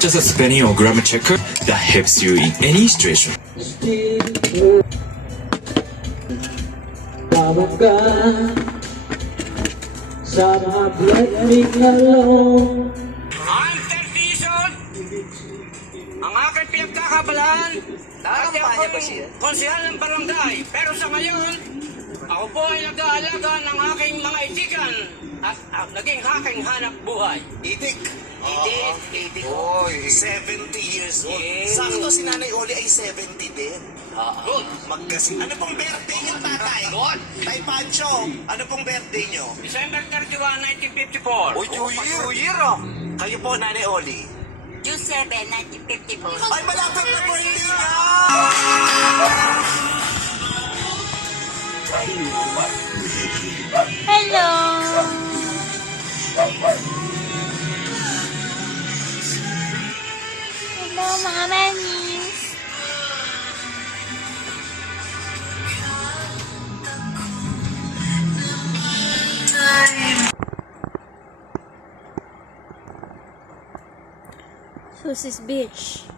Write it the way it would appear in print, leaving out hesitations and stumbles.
not just a spelling or grammar checker that helps you in any situation. Tawag ka sa mga blending alone. I'm Tertison! Ang aking pinagkakabalaan, dati akong konsehal ng barangay. Pero sa ngayon, ako po ay nag-aalaga ng aking mga itikan at naging aking hanap buhay. Itik. Itik. Oy, 70 years old. Yes. Sakto si Nanay Oli ay 70 din. Good. Magkasi. Ano pong birthday niyo, tatay? Good. Tay Pancho, ano pong birthday niyo? December 31, 1954. Uy, New Year oh. Kayo po, Nanay Oli. June 7, 1954. Ay, malapit na birthday niya! Hello! Hello, mga manis! Susie's Beach.